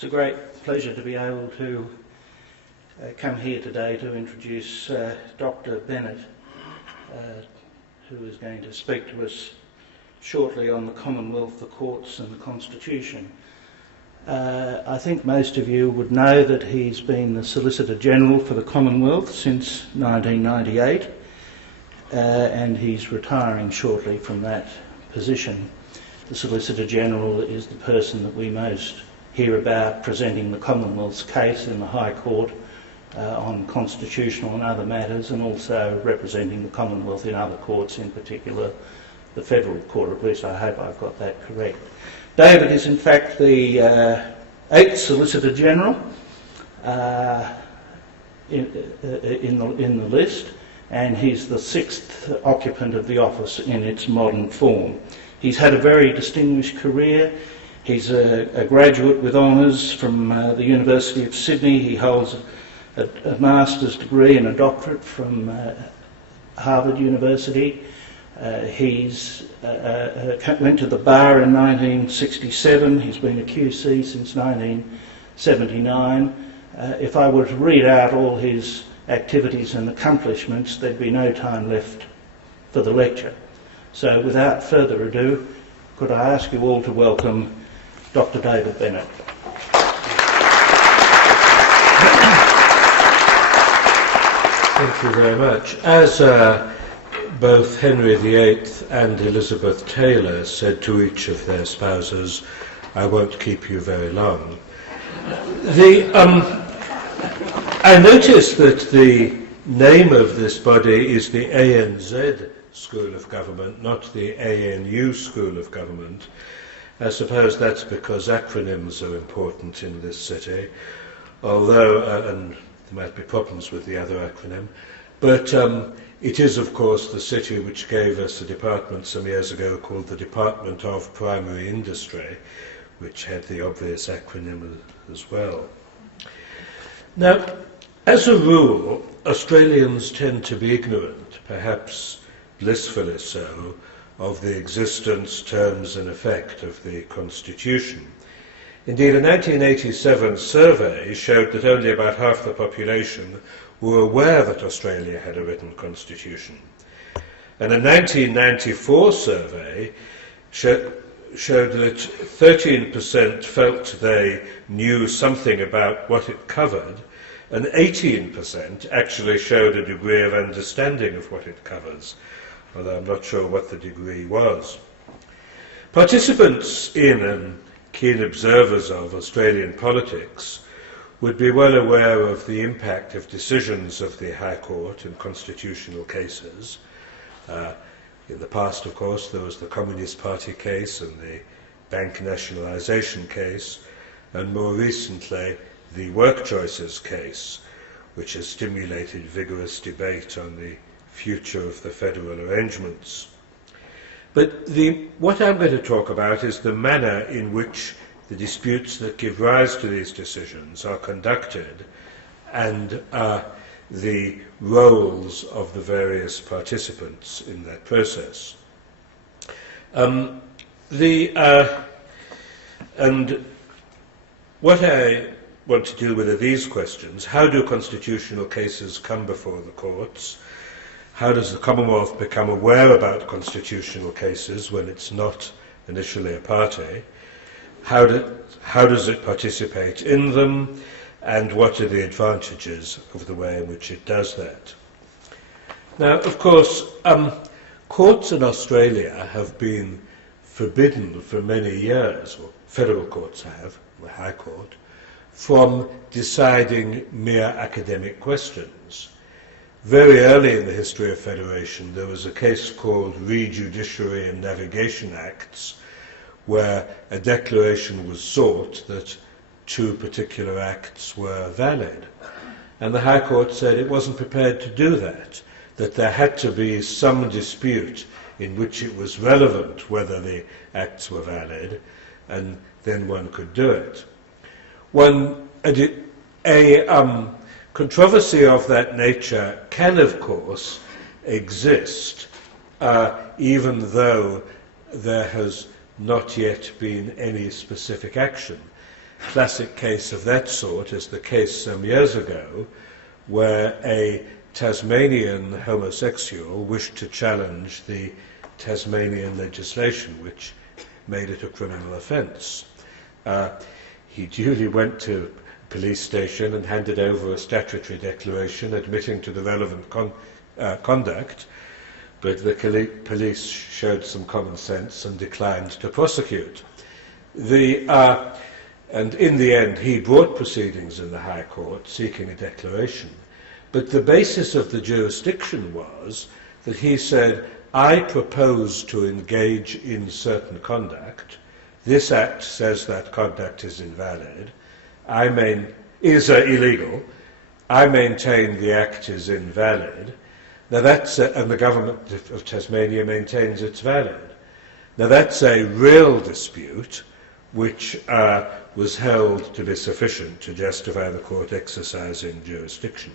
It's a great pleasure to be able to come here today to introduce Dr. Bennett, who is going to speak to us shortly on the Commonwealth, the courts and the Constitution. I think most of you would know that he's been the Solicitor General for the Commonwealth since 1998 and he's retiring shortly from that position. The Solicitor General is the person that we most hear about presenting the Commonwealth's case in the High Court on constitutional and other matters, and also representing the Commonwealth in other courts, in particular the Federal Court. At least I hope I've got that correct. David is in fact the 8th Solicitor General in the list, and he's the 6th occupant of the office in its modern form. He's had a very distinguished career. He's a graduate with honours from the University of Sydney. He holds a master's degree and a doctorate from Harvard University. He's went to the bar in 1967. He's been a QC since 1979. If I were to read out all his activities and accomplishments, there'd be no time left for the lecture. So without further ado, could I ask you all to welcome Dr. David Bennett. Thank you very much. As both Henry VIII and Elizabeth Taylor said to each of their spouses, I won't keep you very long. I noticed that the name of this body is the ANZ School of Government, not the ANU School of Government. I suppose that's because acronyms are important in this city, although, and there might be problems with the other acronym, but it is of course the city which gave us a department some years ago called the Department of Primary Industry, which had the obvious acronym as well. Now, as a rule, Australians tend to be ignorant, perhaps blissfully so, of the existence, terms and effect of the Constitution. Indeed, a 1987 survey showed that only about half the population were aware that Australia had a written constitution. And a 1994 survey showed that 13% felt they knew something about what it covered, and 18% actually showed a degree of understanding of what it covers, although I'm not sure what the degree was. Participants in and keen observers of Australian politics would be well aware of the impact of decisions of the High Court in constitutional cases. In the past, of course, there was the Communist Party case and the bank nationalisation case, and more recently the work choices case, which has stimulated vigorous debate on the future of the federal arrangements. But what I'm going to talk about is the manner in which the disputes that give rise to these decisions are conducted and the roles of the various participants in that process. And what I want to deal with are these questions. How do constitutional cases come before the courts? How does the Commonwealth become aware about constitutional cases when it's not initially a party? How does it participate in them? And what are the advantages of the way in which it does that? Now, of course, courts in Australia have been forbidden for many years, or federal courts have, the High Court, from deciding mere academic questions. Very early in the history of federation, there was a case called Re-Judiciary and Navigation Acts, where a declaration was sought that two particular acts were valid. And the High Court said it wasn't prepared to do that, that there had to be some dispute in which it was relevant whether the acts were valid, and then one could do it. A controversy of that nature can, of course, exist, even though there has not yet been any specific action. classic case of that sort is the case some years ago where a Tasmanian homosexual wished to challenge the Tasmanian legislation which made it a criminal offence. He duly went to a police station and handed over a statutory declaration admitting to the relevant conduct, but the police showed some common sense and declined to prosecute. And in the end, he brought proceedings in the High Court seeking a declaration. But the basis of the jurisdiction was that he said, I propose to engage in certain conduct. This Act says that conduct is invalid. Illegal. I maintain the Act is invalid. Now and the government of Tasmania maintains it's valid. Now that's a real dispute which was held to be sufficient to justify the court exercising jurisdiction.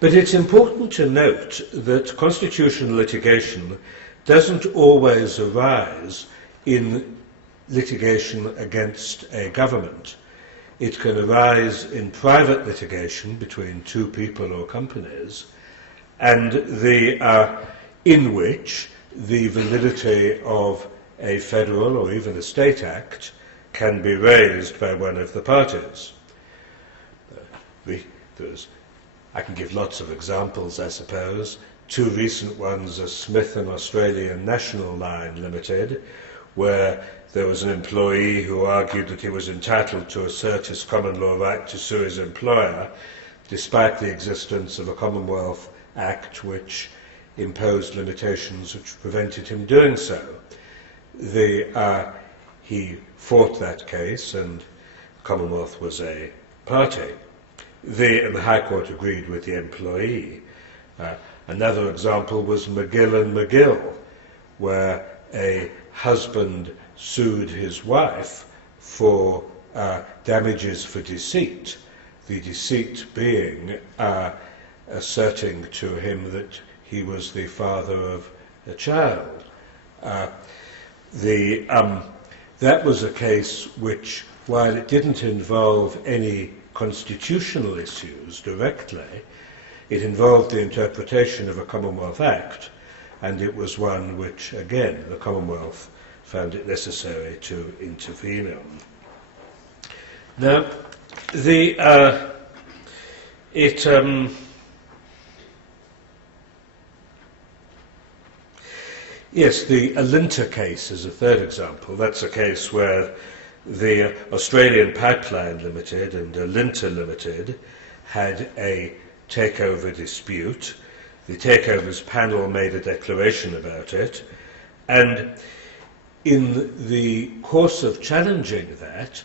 But it's important to note that constitutional litigation doesn't always arise in litigation against a government. It can arise in private litigation between two people or companies, and in which the validity of a federal or even a state act can be raised by one of the parties. I can give lots of examples, I suppose. Two recent ones are Smith and Australian National Line Limited, where there was an employee who argued that he was entitled to assert his common law right to sue his employer, despite the existence of a Commonwealth Act which imposed limitations which prevented him doing so. He fought that case, and the Commonwealth was a party. And the High Court agreed with the employee. Another example was McGill and McGill, where a husband sued his wife for damages for deceit, the deceit being asserting to him that he was the father of a child. That was a case which, while it didn't involve any constitutional issues directly, it involved the interpretation of a Commonwealth Act, and it was one which, again, the Commonwealth found it necessary to intervene on. Now, the Alinta case is a third example. That's a case where the Australian Pipeline Limited and Alinta Limited had a takeover dispute. The takeovers panel made a declaration about it, and in the course of challenging that,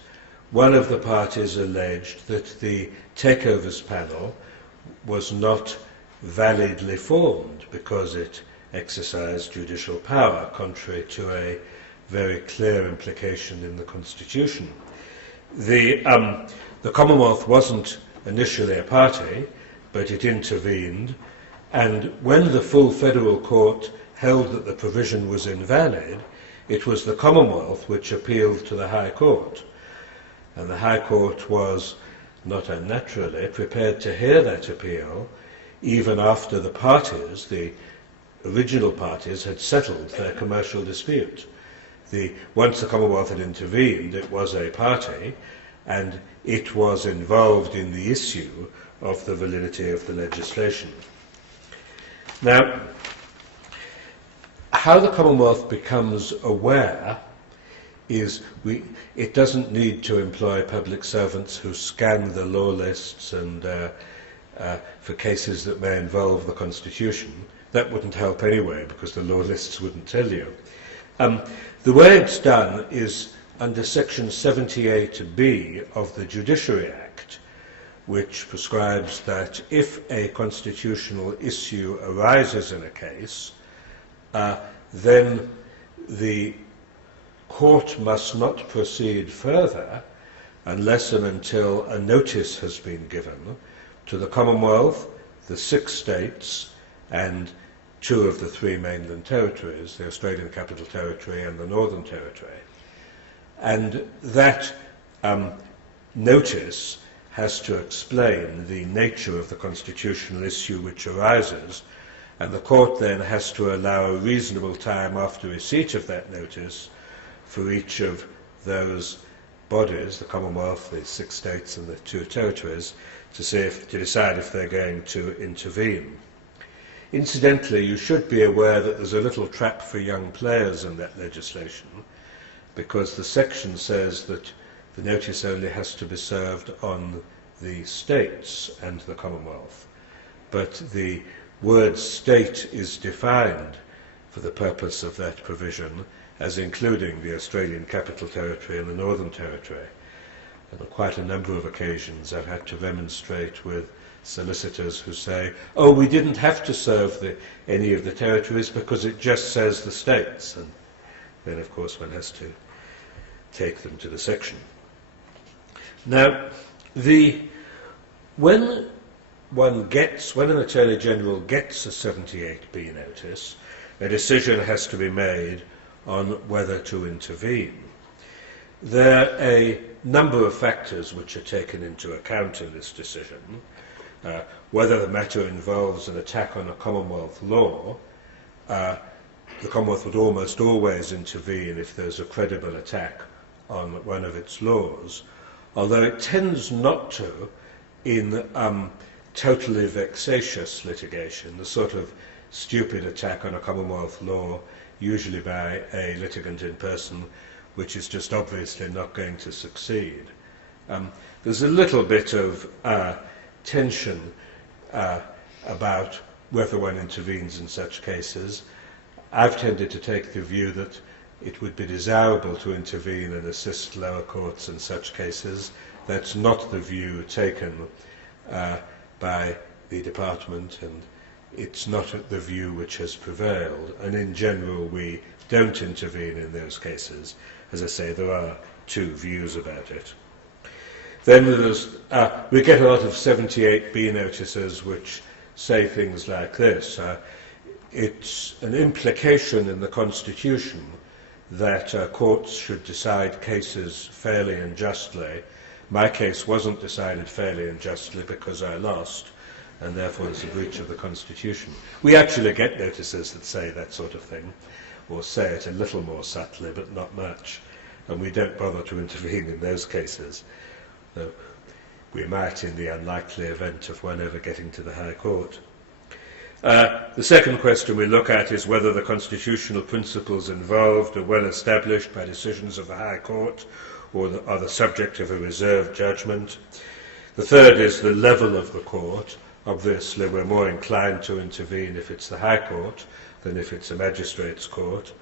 one of the parties alleged that the takeovers panel was not validly formed because it exercised judicial power, contrary to a very clear implication in the Constitution. The Commonwealth wasn't initially a party, but it intervened, and when the full federal court held that the provision was invalid, it was the Commonwealth which appealed to the High Court. And the High Court was, not unnaturally, prepared to hear that appeal, even after the parties, the original parties, had settled their commercial dispute. Once the Commonwealth had intervened, it was a party, and it was involved in the issue of the validity of the legislation. Now, how the Commonwealth becomes aware is it doesn't need to employ public servants who scan the law lists and for cases that may involve the Constitution. That wouldn't help anyway, because the law lists wouldn't tell you. The way it's done is under Section 78B of the Judiciary Act, which prescribes that if a constitutional issue arises in a case, then the court must not proceed further unless and until a notice has been given to the Commonwealth, the 6 states, and 2 of the 3 mainland territories, the Australian Capital Territory and the Northern Territory. And that notice has to explain the nature of the constitutional issue which arises, and the court then has to allow a reasonable time after receipt of that notice for each of those bodies, the Commonwealth, the 6 states and the 2 territories, to decide if they're going to intervene. Incidentally, you should be aware that there's a little trap for young players in that legislation, because the section says that the notice only has to be served on the states and the Commonwealth. But the word state is defined for the purpose of that provision as including the Australian Capital Territory and the Northern Territory. And on quite a number of occasions I've had to remonstrate with solicitors who say, oh, we didn't have to serve any of the territories because it just says the states. And then, of course, one has to take them to the section. Now, when an Attorney General gets a 78B notice, a decision has to be made on whether to intervene. There are a number of factors which are taken into account in this decision. Whether the matter involves an attack on a Commonwealth law, the Commonwealth would almost always intervene if there's a credible attack on one of its laws, although it tends not to in totally vexatious litigation, the sort of stupid attack on a Commonwealth law, usually by a litigant in person, which is just obviously not going to succeed. There's a little bit of tension about whether one intervenes in such cases. I've tended to take the view that it would be desirable to intervene and assist lower courts in such cases. That's not the view taken by the department, and it's not the view which has prevailed. And in general, we don't intervene in those cases. As I say, there are 2 views about it. Then we get a lot of 78B notices which say things like this. It's an implication in the Constitution that courts should decide cases fairly and justly. My case wasn't decided fairly and justly because I lost, and therefore it's a breach of the Constitution. We actually get notices that say that sort of thing, or say it a little more subtly, but not much, and we don't bother to intervene in those cases. Though we might in the unlikely event of one ever getting to the High Court. The second question we look at is whether the constitutional principles involved are well established by decisions of the High Court or are the subject of a reserved judgment. The third is the level of the court. Obviously, we're more inclined to intervene if it's the High Court than if it's a magistrate's court,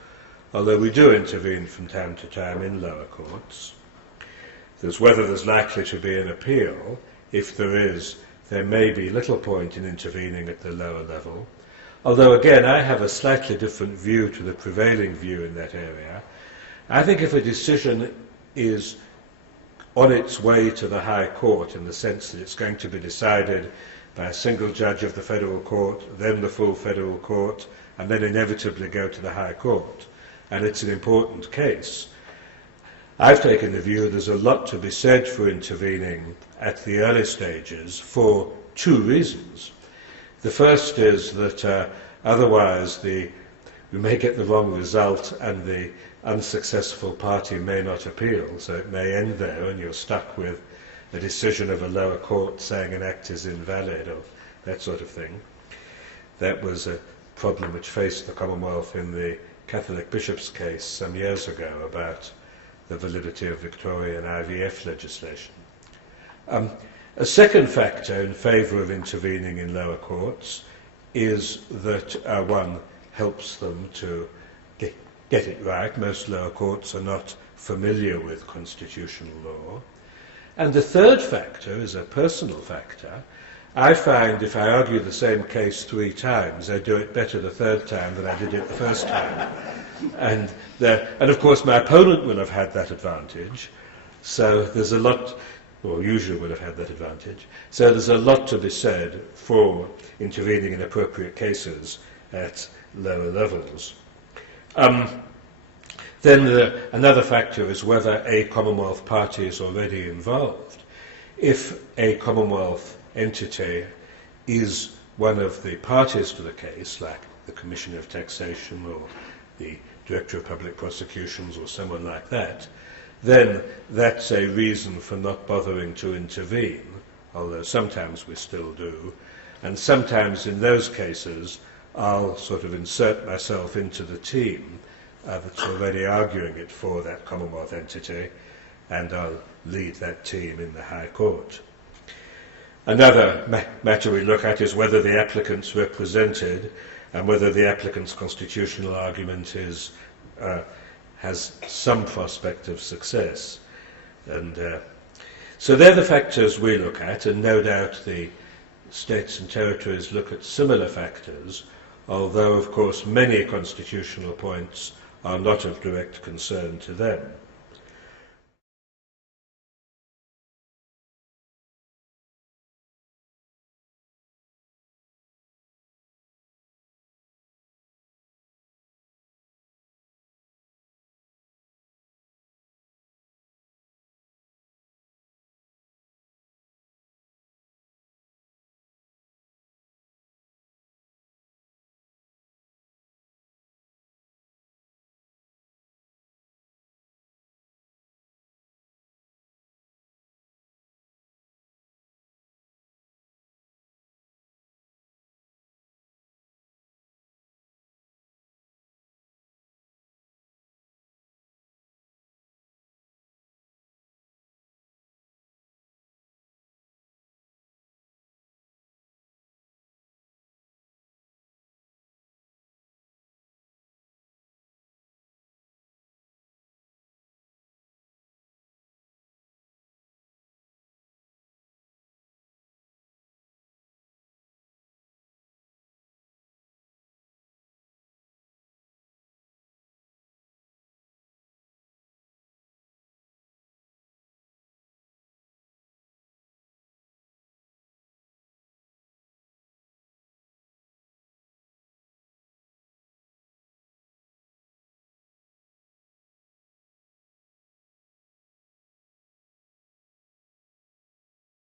although we do intervene from time to time in lower courts. There's whether there's likely to be an appeal. If there is, there may be little point in intervening at the lower level. Although, again, I have a slightly different view to the prevailing view in that area. I think if a decision is on its way to the High Court, in the sense that it's going to be decided by a single judge of the Federal Court, then the full Federal Court, and then inevitably go to the High Court, and it's an important case, I've taken the view there's a lot to be said for intervening at the early stages for 2 reasons. The first is that otherwise we may get the wrong result and the unsuccessful party may not appeal, so it may end there and you're stuck with a decision of a lower court saying an act is invalid or that sort of thing. That was a problem which faced the Commonwealth in the Catholic bishops' case some years ago about the validity of Victorian IVF legislation. A second factor in favour of intervening in lower courts is that one helps them to get it right. Most lower courts are not familiar with constitutional law. And the third factor is a personal factor. I find if I argue the same case 3 times, I do it better the 3rd time than I did it the first time. And of course my opponent will have had that advantage, so there's a lot, or usually will have had that advantage, so there's a lot to be said for intervening in appropriate cases at lower levels. Then another factor is whether a Commonwealth party is already involved. If a Commonwealth entity is one of the parties to the case, like the Commissioner of Taxation or the Director of Public Prosecutions or someone like that, then that's a reason for not bothering to intervene, although sometimes we still do. And sometimes in those cases, I'll sort of insert myself into the team that's already arguing it for that Commonwealth entity, and I'll lead that team in the High Court. Another matter we look at is whether the applicant's represented and whether the applicant's constitutional argument is, has some prospect of success. And so they're the factors we look at, and no doubt the states and territories look at similar factors, although of course many constitutional points are not of direct concern to them.